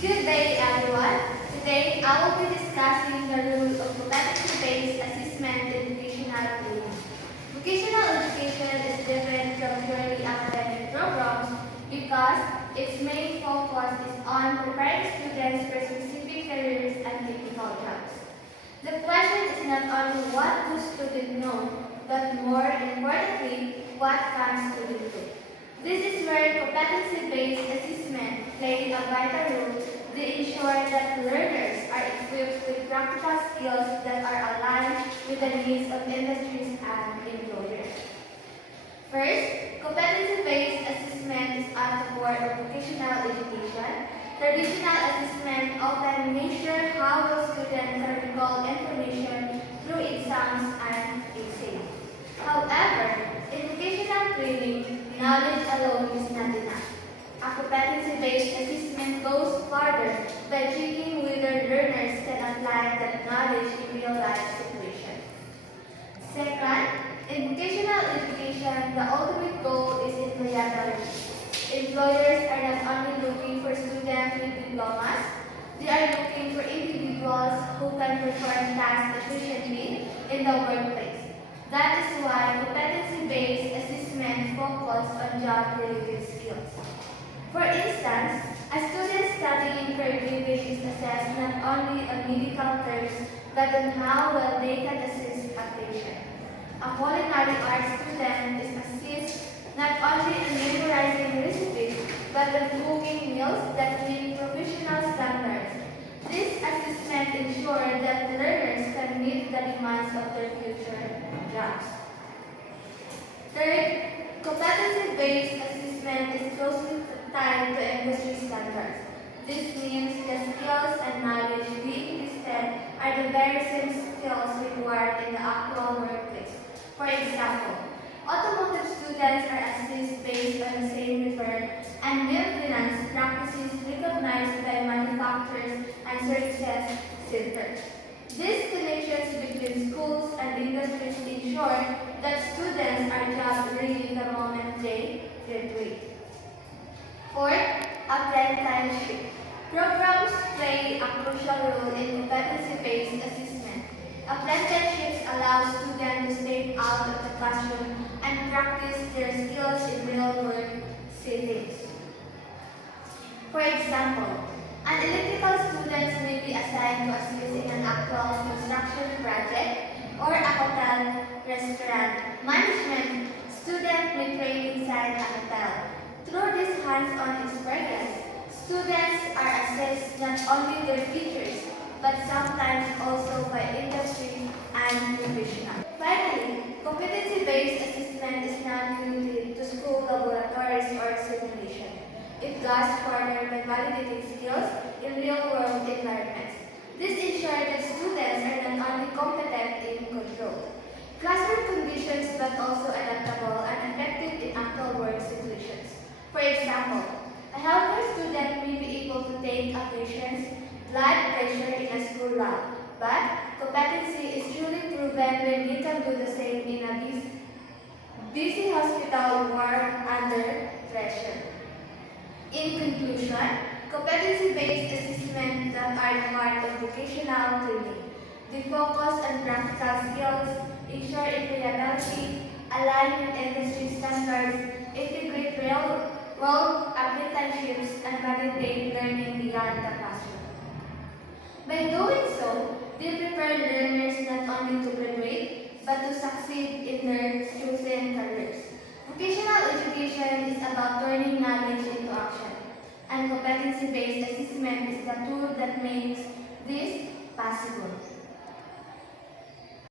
Good day, everyone. Today, I will be discussing the role of competency-based assessment in vocational training. Vocational education is different from purely academic programs because its main focus is on preparing students for specific careers and technical jobs. The question is not only what do students know, but more importantly, what can students do. This is where competency-based assessment plays a vital role to ensure that learners are equipped with practical skills that are aligned with the needs of industries and employers. First, competency-based assessment is at the core of vocational education. Traditional assessment often measure how well students can recall information through exams and essays. However, in vocational training, knowledge alone is not enough. A competency-based assessment goes further by checking whether learners can apply that knowledge in real-life situations. Second, in vocational education, the ultimate goal is employability. Employers are not only looking for students with diplomas, they are looking for individuals who can perform tasks efficiently in the workplace. That is why competency-based assessment focuses on job-related skills. For instance, a student studying caregiving is assessed not only on medical terms, but on how well they can assist a patient. A culinary arts student is assessed not only in memorizing recipes, but on cooking meals that meet professional standards. This assessment ensures that learners can meet the demands of their future jobs. Third, competency-based assessment is closely tied to industry standards. This means the skills and knowledge being tested are the very same skills required in the actual workplace. For example, automotive students are assessed based on the same repair and maintenance practices recognized by manufacturers and services centers. These connections between schools and industries ensure that students are job ready the moment they graduate. Fourth, apprenticeship. Programs play a crucial role in competency-based assessment. Apprenticeships allow students to step out of the classroom and practice their skills in real-world settings. For example, an electrical student may be assigned to assist in an actual construction project, or a hotel restaurant management student may train inside a hotel. Through this hands-on experience, students are assessed not only their features, but sometimes also by industry and professionals. Finally, competency-based assessment is not limited to school laboratories or simulation. It goes further by validating skills in real-world environments. This ensures that students are not only competent in controlled classroom conditions, but also adaptable and effective in actual work situations. For example, a healthcare student may be able to take a patient's blood pressure in a school lab, but competency is truly proven when you can do the same in a busy hospital ward under pressure. In conclusion, competency-based assessments that are the heart of vocational training. They focus on practical skills, ensure employability, align with industry standards, integrate real-world apprenticeships, and validate learning beyond the classroom. By doing so, they prepare learners not only to graduate, but to succeed in their chosen careers. Vocational education is about turning knowledge into action, and competency-based assessment is the tool that makes this possible.